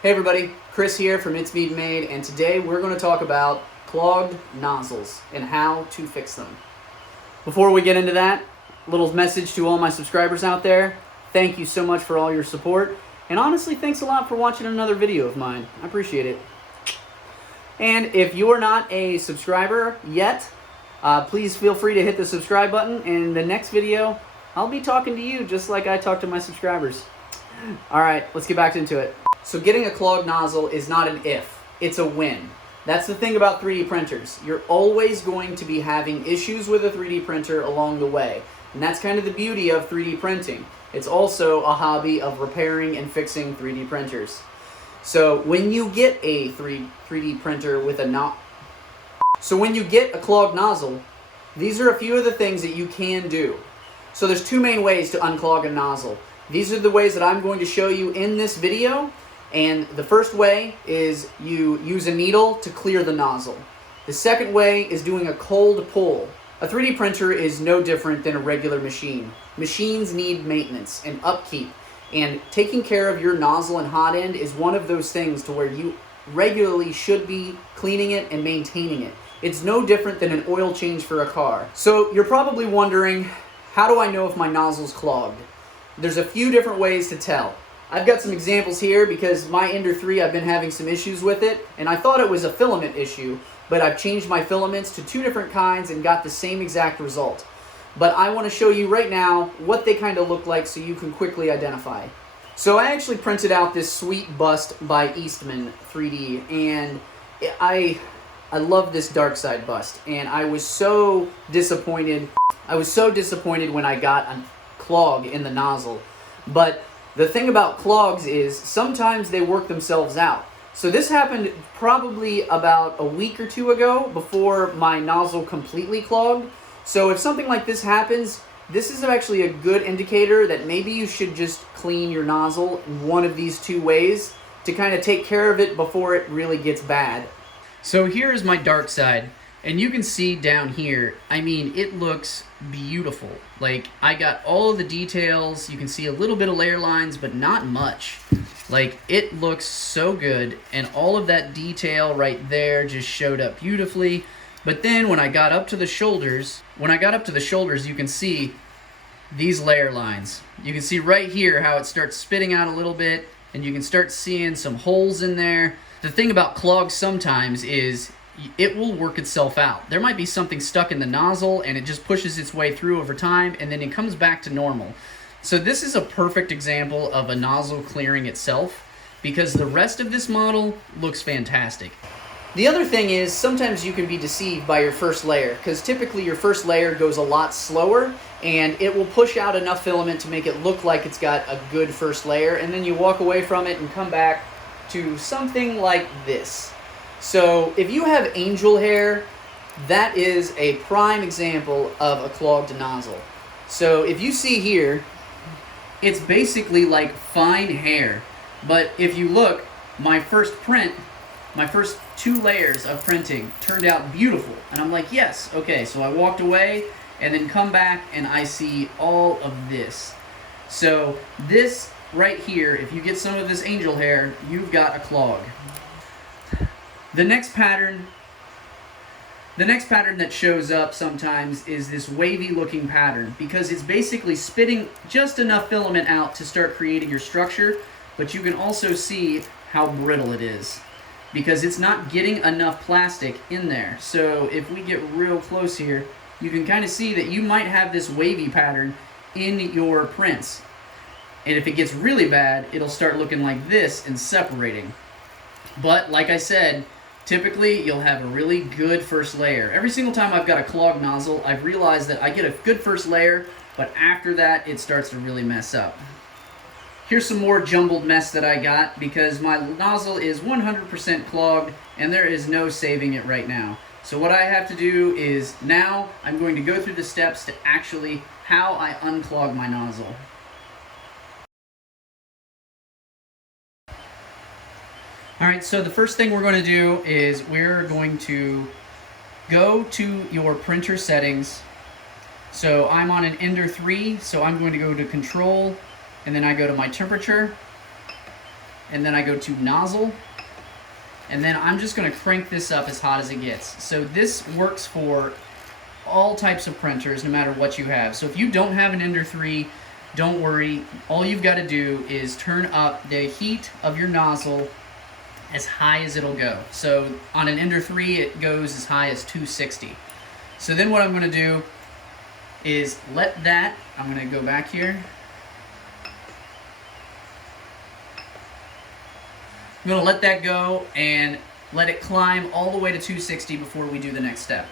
Hey everybody, Chris here from It's Being Made, and today we're going to talk about clogged nozzles and how to fix them. Before we get into that, a little message to all my subscribers out there. Thank you so much for all your support, and honestly, thanks a lot for watching another video of mine. I appreciate it. And if you're not a subscriber yet, please feel free to hit the subscribe button, and in the next video, I'll be talking to you just like I talk to my subscribers. Alright, let's get back into it. So getting a clogged nozzle is not an if, it's a when. That's the thing about 3D printers. You're always going to be having issues with a 3D printer along the way. And that's kind of the beauty of 3D printing. It's also a hobby of repairing and fixing 3D printers. So when you get a 3D printer with a when you get a clogged nozzle, these are a few of the things that you can do. So there's two main ways to unclog a nozzle. These are the ways that I'm going to show you in this video. And the first way is you use a needle to clear the nozzle. The second way is doing a cold pull. A 3D printer is no different than a regular machine. Machines need maintenance and upkeep. And taking care of your nozzle and hot end is one of those things to where you regularly should be cleaning it and maintaining it. It's no different than an oil change for a car. So you're probably wondering, how do I know if my nozzle's clogged? There's a few different ways to tell. I've got some examples here because my Ender 3, I've been having some issues with it, and I thought it was a filament issue, but I've changed my filaments to two different kinds and got the same exact result. But I want to show you right now what they kind of look like so you can quickly identify. So I actually printed out this sweet bust by Eastman 3D, and I love this dark side bust, and I was so disappointed. When I got a clog in the nozzle. But the thing about clogs is sometimes they work themselves out. So this happened probably about a week or two ago before my nozzle completely clogged. So if something like this happens, this is actually a good indicator that maybe you should just clean your nozzle in one of these two ways to kind of take care of it before it really gets bad. So here's my dark side. And you can see down here, I mean, it looks beautiful. Like, I got all of the details. You can see a little bit of layer lines, but not much. Like, it looks so good, and all of that detail right there just showed up beautifully. But then when I got up to the shoulders, you can see these layer lines. You can see right here how it starts spitting out a little bit, and you can start seeing some holes in there. The thing about clogs sometimes is it will work itself out. There might be something stuck in the nozzle and it just pushes its way through over time and then it comes back to normal. So this is a perfect example of a nozzle clearing itself because the rest of this model looks fantastic. The other thing is sometimes you can be deceived by your first layer because typically your first layer goes a lot slower and it will push out enough filament to make it look like it's got a good first layer, and then you walk away from it and come back to something like this. So if you have angel hair, that is a prime example of a clogged nozzle. So if you see here, it's basically like fine hair. But if you look, my first two layers of printing turned out beautiful. And I'm like, yes, okay. So I walked away and then come back and I see all of this. So this right here, if you get some of this angel hair, you've got a clog. The next pattern that shows up sometimes is this wavy looking pattern because it's basically spitting just enough filament out to start creating your structure, but you can also see how brittle it is because it's not getting enough plastic in there. So if we get real close here, you can kind of see that you might have this wavy pattern in your prints. And if it gets really bad, it'll start looking like this and separating. But like I said, typically, you'll have a really good first layer. Every single time I've got a clogged nozzle, I've realized that I get a good first layer, but after that, it starts to really mess up. Here's some more jumbled mess that I got because my nozzle is 100% clogged, and there is no saving it right now. So what I have to do is now I'm going to go through the steps to actually how I unclog my nozzle. Alright, so the first thing we're going to do is we're going to go to your printer settings. So I'm on an Ender 3, so I'm going to go to Control, and then I go to my temperature. and then I go to nozzle, and then I'm just going to crank this up as hot as it gets. So this works for all types of printers, no matter what you have. So if you don't have an Ender 3, don't worry. All you've got to do is turn up the heat of your nozzle as high as it'll go. So on an Ender 3, it goes as high as 260. So then what I'm going to do is let that, I'm going to go back here. I'm going to let that go and let it climb all the way to 260 before we do the next step.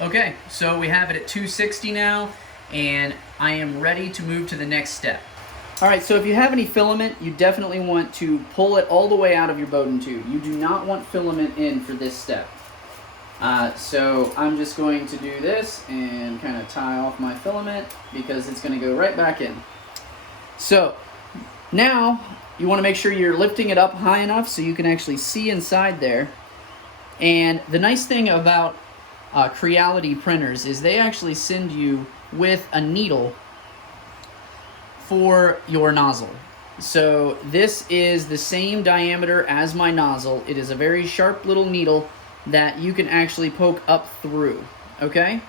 Okay, so we have it at 260 now, and I am ready to move to the next step. Alright, so if you have any filament, you definitely want to pull it all the way out of your Bowden tube. You do not want filament in for this step. So I'm just going to do this and kind of tie off my filament because it's going to go right back in. So now you want to make sure you're lifting it up high enough so you can actually see inside there. And the nice thing about Creality Printers is they actually send you with a needle for your nozzle. So this is the same diameter as my nozzle. It is a very sharp little needle that you can actually poke up through, okay?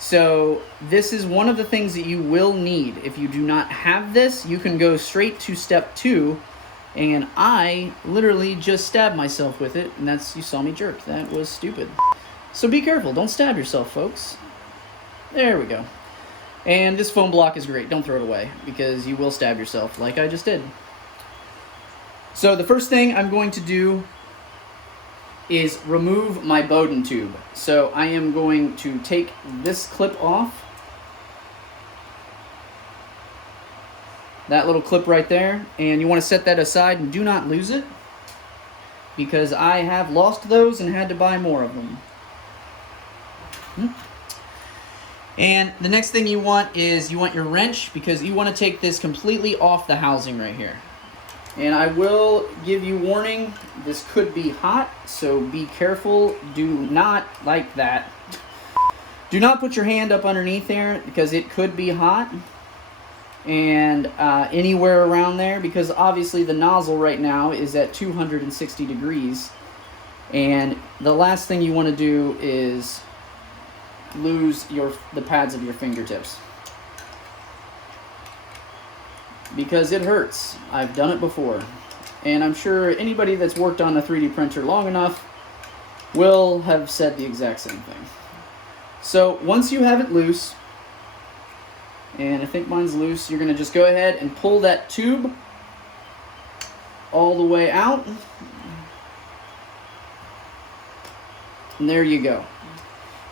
So this is one of the things that you will need. If you do not have this, you can go straight to step 2, and I literally just stabbed myself with it, and that's, you saw me jerk. That was stupid. So be careful, don't stab yourself, folks. There we go. And this foam block is great. Don't throw it away because you will stab yourself like I just did. So the first thing I'm going to do is remove my Bowden tube. So I am going to take this clip off. That little clip right there. And you want to set that aside and do not lose it, because I have lost those and had to buy more of them. And the next thing you want is you want your wrench, because you want to take this completely off the housing right here. And I will give you warning, this could be hot, so be careful. Do not, like that, do not put your hand up underneath there because it could be hot. And anywhere around there, because obviously the nozzle right now is at 260 degrees. And the last thing you want to do is lose the pads of your fingertips, because it hurts. I've done it before, and I'm sure anybody that's worked on a 3D printer long enough will have said the exact same thing. So once you have it loose, and I think mine's loose, you're going to just go ahead and pull that tube all the way out, and there you go.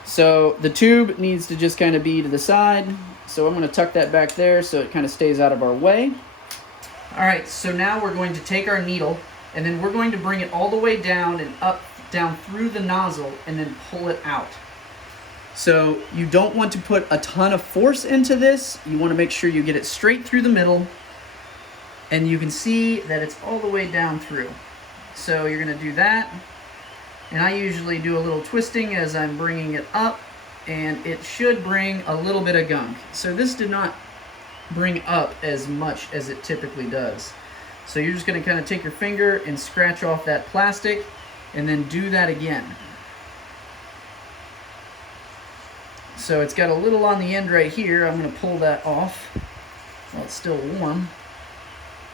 So the tube needs to just kind of be to the side, so I'm going to tuck that back there so it kind of stays out of our way. Alright, so now we're going to take our needle, and then we're going to bring it all the way down and up, down through the nozzle, and then pull it out. So you don't want to put a ton of force into this. You want to make sure you get it straight through the middle, and you can see that it's all the way down through. So you're going to do that. And I usually do a little twisting as I'm bringing it up, and it should bring a little bit of gunk. So this did not bring up as much as it typically does. So you're just going to kind of take your finger and scratch off that plastic, and then do that again. So it's got a little on the end right here. I'm going to pull that off while it's still warm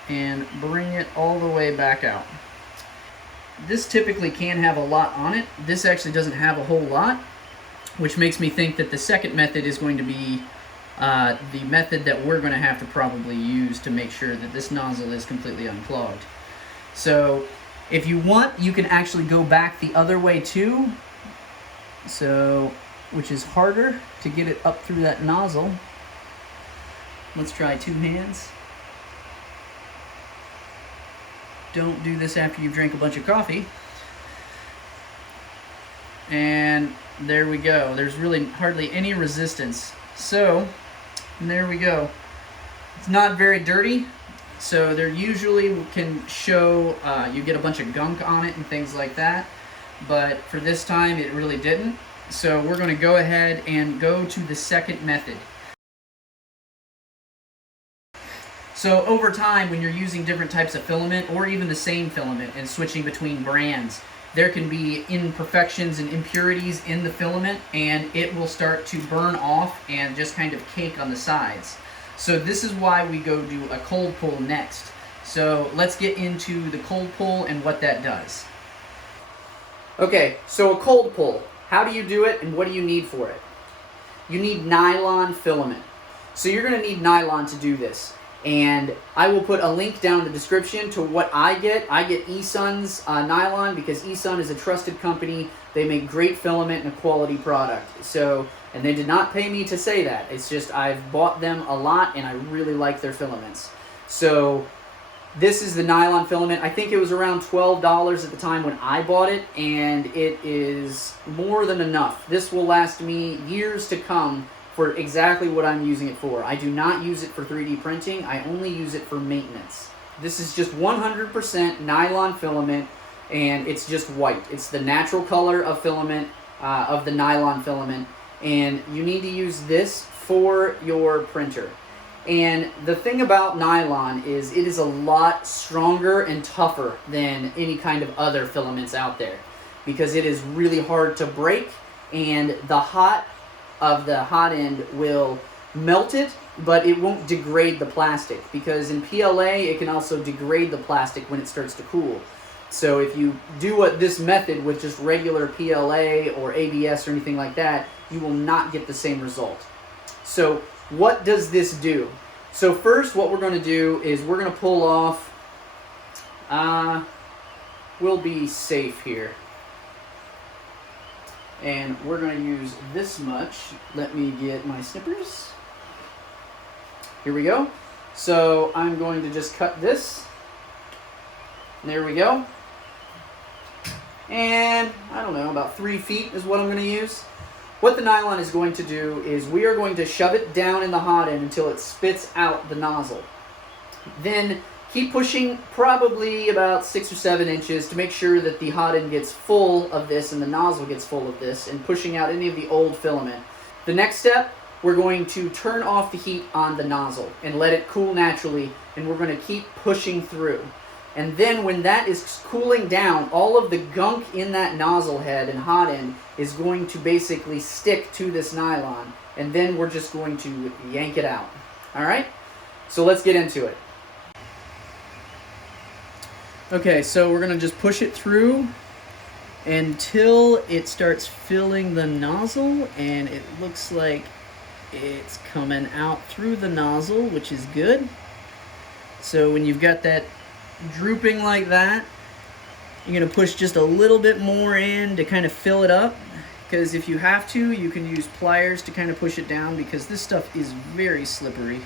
and bring it all the way back out. This typically can have a lot on it. This actually doesn't have a whole lot, which makes me think that the second method is going to be the method that we're going to have to probably use to make sure that this nozzle is completely unclogged. So if you want, you can actually go back the other way too, so which is harder to get it up through that nozzle. Let's try 2 hands. Don't do this after you've drank a bunch of coffee. And there we go. There's really hardly any resistance. So, there we go. It's not very dirty. So there usually can show, you get a bunch of gunk on it and things like that. But for this time, it really didn't. So we're going to go ahead and go to the second method. So over time, when you're using different types of filament, or even the same filament, and switching between brands, there can be imperfections and impurities in the filament, and it will start to burn off and just kind of cake on the sides. So this is why we go do a cold pull next. So let's get into the cold pull and what that does. Okay, so a cold pull. How do you do it and what do you need for it? You need nylon filament. So you're going to need nylon to do this. And I will put a link down in the description to what I get. I get eSun's nylon because eSun is a trusted company. They make great filament and a quality product. So, and they did not pay me to say that. It's just I've bought them a lot and I really like their filaments. So this is the nylon filament. I think it was around $12 at the time when I bought it, and it is more than enough. This will last me years to come for exactly what I'm using it for. I do not use it for 3D printing. I only use it for maintenance. This is just 100% nylon filament, and it's just white. It's the natural color of filament, of the nylon filament, and you need to use this for your printer. And the thing about nylon is it is a lot stronger and tougher than any kind of other filaments out there, because it is really hard to break, and the hot of the hot end will melt it, but it won't degrade the plastic, because in PLA it can also degrade the plastic when it starts to cool. So if you do this method with just regular PLA or ABS or anything like that, you will not get the same result. So what does this do? So first what we're going to do is we're going to pull off, we'll be safe here. And we're going to use this much. Let me get my snippers. Here we go. So I'm going to just cut this. There we go. And I don't know, about 3 feet is what I'm going to use. What the nylon is going to do is we are going to shove it down in the hot end until it spits out the nozzle. Then keep pushing probably about 6 or 7 inches to make sure that the hot end gets full of this and the nozzle gets full of this, and pushing out any of the old filament. The next step, we're going to turn off the heat on the nozzle and let it cool naturally, and we're going to keep pushing through. And then when that is cooling down, all of the gunk in that nozzle head and hot end is going to basically stick to this nylon, and then we're just going to yank it out. Alright? So let's get into it. Okay, so we're going to just push it through until it starts filling the nozzle, and it looks like it's coming out through the nozzle, which is good. So when you've got that drooping like that, you're going to push just a little bit more in to kind of fill it up, because if you have to, you can use pliers to kind of push it down, because this stuff is very slippery.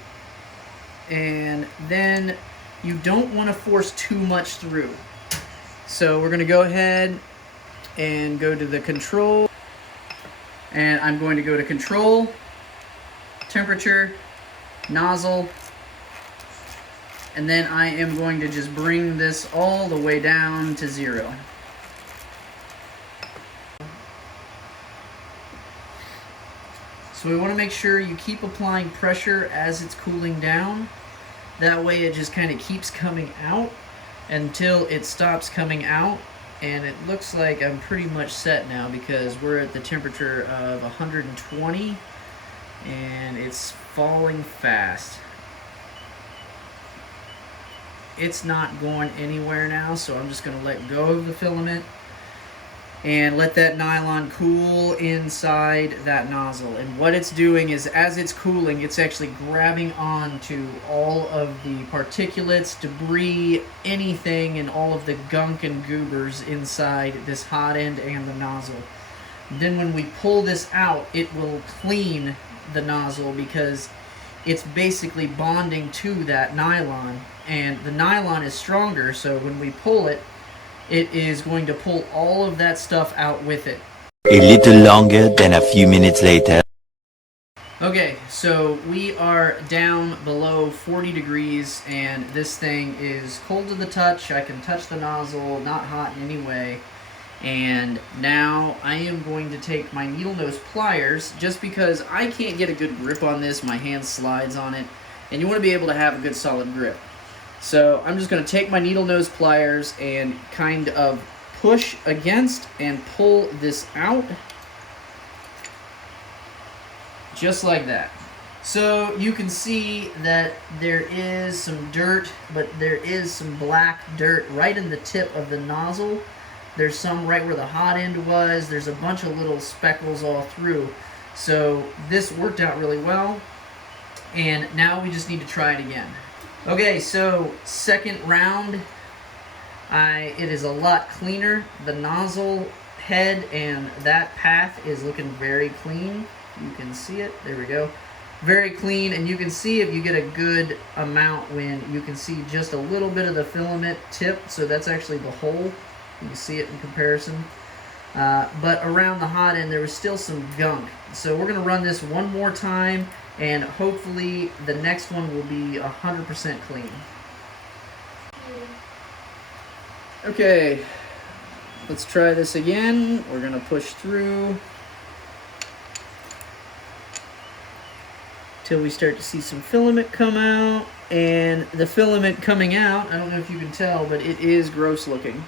And then you don't want to force too much through. So we're going to go ahead and go to the control, and I'm going to go to control, temperature, nozzle, and then I am going to just bring this all the way down to 0. So we want to make sure you keep applying pressure as it's cooling down. That way it just kind of keeps coming out until it stops coming out. And it looks like I'm pretty much set now, because we're at the temperature of 120 and it's falling fast. It's not going anywhere now, so I'm just going to let go of the filament and let that nylon cool inside that nozzle. And what it's doing is, as it's cooling, it's actually grabbing onto all of the particulates, debris, anything, and all of the gunk and goobers inside this hot end and the nozzle. Then when we pull this out, it will clean the nozzle, because it's basically bonding to that nylon, and the nylon is stronger, so when we pull it, it is going to pull all of that stuff out with it. A little longer than a few minutes later. Okay, so we are down below 40 degrees, and this thing is cold to the touch. I can touch the nozzle, not hot in any way. And now I am going to take my needle nose pliers, just because I can't get a good grip on this. My hand slides on it, and you want to be able to have a good solid grip. So I'm just going to take my needle nose pliers and kind of push against and pull this out. Just like that. So you can see that there is some dirt, but there is some black dirt right in the tip of the nozzle. There's some right where the hot end was. There's a bunch of little speckles all through. So this worked out really well. And now we just need to try it again. Okay, so second round. It is a lot cleaner. The nozzle head and that path is looking very clean. You can see it. There we go. Very clean, and you can see if you get a good amount when you can see just a little bit of the filament tip. So that's actually the hole. You can see it in comparison. But around the hot end, there was still some gunk. So we're going to run this one more time, and hopefully the next one will be 100% clean. Okay, let's try this again. We're going to push through till we start to see some filament come out. And the filament coming out, I don't know if you can tell, but it is gross looking.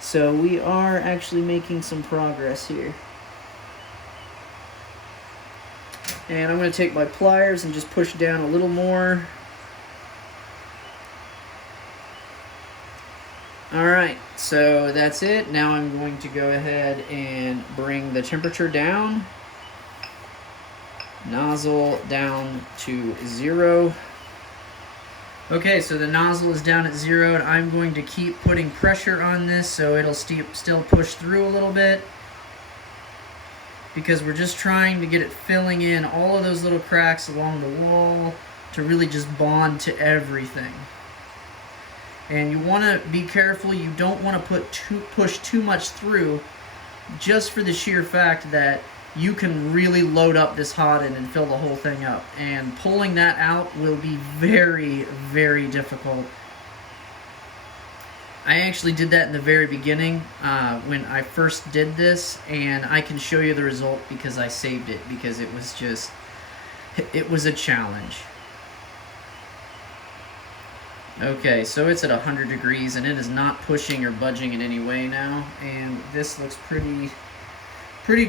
So we are actually making some progress here. And I'm going to take my pliers and just push down a little more. Alright, so that's it. Now I'm going to go ahead and bring the temperature down. Nozzle down to 0. Okay, so the nozzle is down at 0, and I'm going to keep putting pressure on this so it'll still push through a little bit, because we're just trying to get it filling in all of those little cracks along the wall to really just bond to everything. And you want to be careful. You don't want to push too much through, just for the sheer fact that you can really load up this hot end and fill the whole thing up. And pulling that out will be very, very difficult. I actually did that in the very beginning when I first did this, and I can show you the result because I saved it, because it was a challenge. Okay, so it's at 100 degrees, and it is not pushing or budging in any way now, and this looks pretty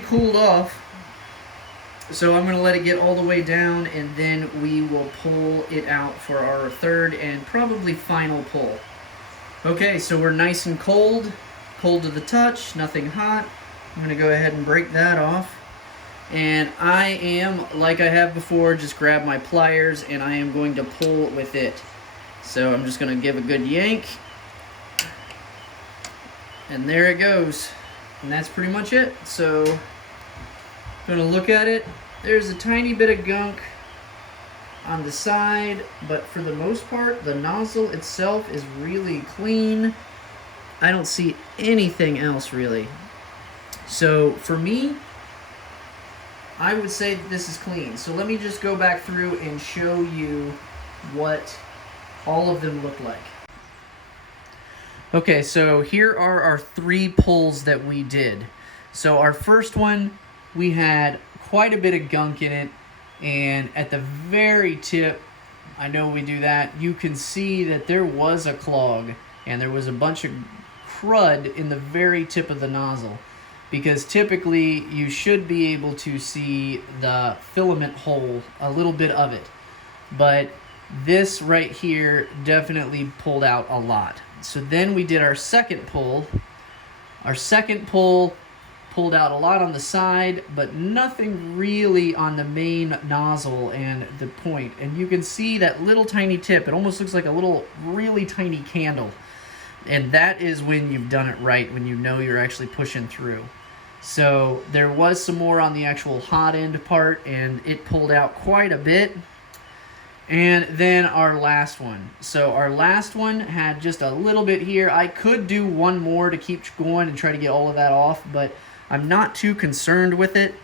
cooled off. So I'm going to let it get all the way down, and then we will pull it out for our third and probably final pull. Okay, so we're nice and cold to the touch, nothing hot. I'm going to go ahead and break that off. And I am, like I have before, just grab my pliers, and I am going to pull with it. So I'm just going to give a good yank. And there it goes. And that's pretty much it. So I'm going to look at it. There's a tiny bit of gunk on the side, but for the most part, the nozzle itself is really clean. I don't see anything else really. So for me, I would say that this is clean. So let me just go back through and show you what all of them look like. Okay, so here are our 3 pulls that we did. So our first one, we had quite a bit of gunk in it, and at the very tip, I know we do that, you can see that there was a clog, and there was a bunch of crud in the very tip of the nozzle, because typically you should be able to see the filament hole, a little bit of it, but this right here definitely pulled out a lot. So then we did our second pull. Our second pull pulled out a lot on the side, but nothing really on the main nozzle and the point. And you can see that little tiny tip. It almost looks like a little really tiny candle. And that is when you've done it right, when you know you're actually pushing through. So there was some more on the actual hot end part, and it pulled out quite a bit. And then our last one. So our last one had just a little bit here. I could do one more to keep going and try to get all of that off, but I'm not too concerned with it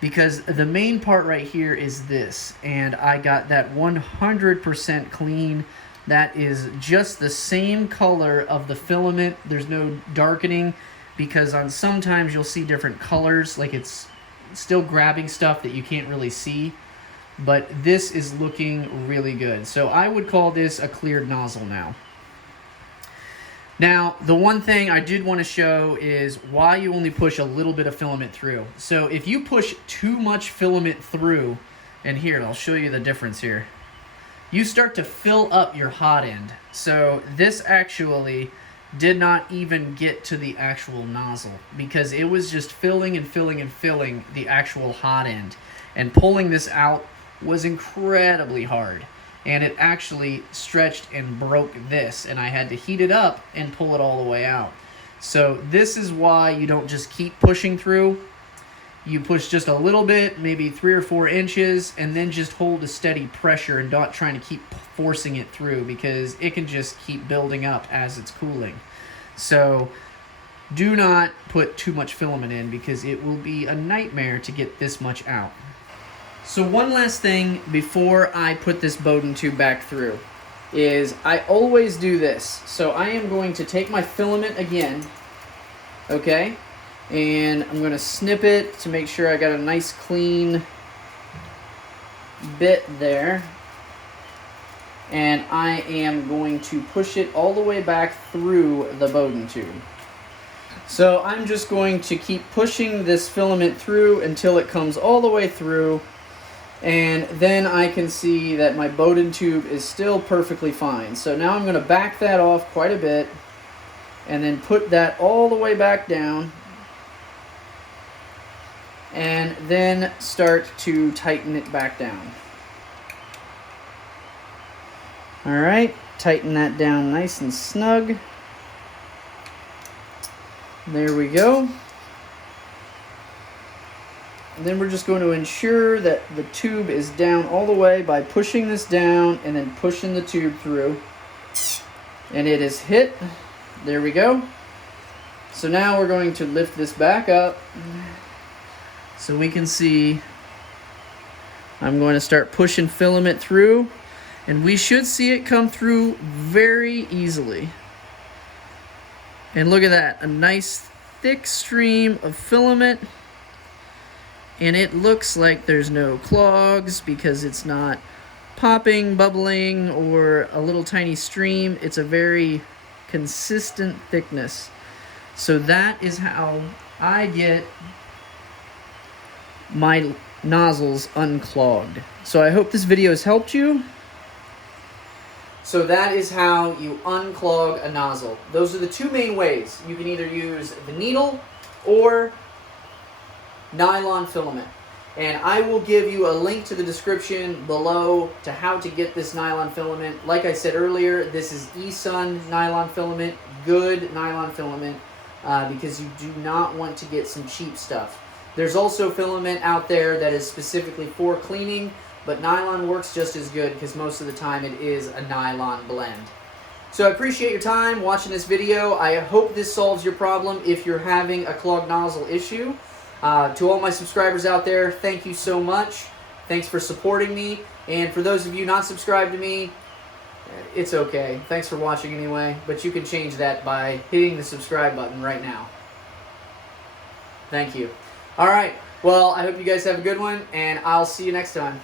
because the main part right here is this, and I got that 100% clean. That is just the same color of the filament. There's no darkening, because on sometimes you'll see different colors, like it's still grabbing stuff that you can't really see, but this is looking really good. So I would call this a cleared nozzle now. Now, the one thing I did want to show is why you only push a little bit of filament through. So if you push too much filament through, and here, I'll show you the difference here, you start to fill up your hot end. So this actually did not even get to the actual nozzle, because it was just filling and filling and filling the actual hot end. And pulling this out was incredibly hard. And it actually stretched and broke this, and I had to heat it up and pull it all the way out. So this is why you don't just keep pushing through. You push just a little bit, maybe 3 or 4 inches, and then just hold a steady pressure and not trying to keep forcing it through, because it can just keep building up as it's cooling. So do not put too much filament in, because it will be a nightmare to get this much out. So one last thing before I put this Bowden tube back through is I always do this. So I am going to take my filament again, okay, and I'm going to snip it to make sure I got a nice clean bit there. And I am going to push it all the way back through the Bowden tube. So I'm just going to keep pushing this filament through until it comes all the way through. And then I can see that my Bowden tube is still perfectly fine. So now I'm going to back that off quite a bit and then put that all the way back down, and then start to tighten it back down. Alright, tighten that down nice and snug. There we go. And then we're just going to ensure that the tube is down all the way by pushing this down and then pushing the tube through. And it is hit. There we go. So now we're going to lift this back up so we can see. I'm going to start pushing filament through, and we should see it come through very easily. And look at that, a nice thick stream of filament. And it looks like there's no clogs because it's not popping, bubbling, or a little tiny stream. It's a very consistent thickness. So that is how I get my nozzles unclogged. So I hope this video has helped you. So that is how you unclog a nozzle. Those are the two main ways. You can either use the needle or nylon filament. And I will give you a link to the description below to how to get this nylon filament. Like I said earlier, this is eSun nylon filament, good nylon filament, because you do not want to get some cheap stuff. There's also filament out there that is specifically for cleaning, but nylon works just as good because most of the time it is a nylon blend. So I appreciate your time watching this video. I hope this solves your problem if you're having a clogged nozzle issue. To all my subscribers out there, thank you so much. Thanks for supporting me. And for those of you not subscribed to me, it's okay. Thanks for watching anyway, but you can change that by hitting the subscribe button right now. Thank you. Alright, well, I hope you guys have a good one, and I'll see you next time.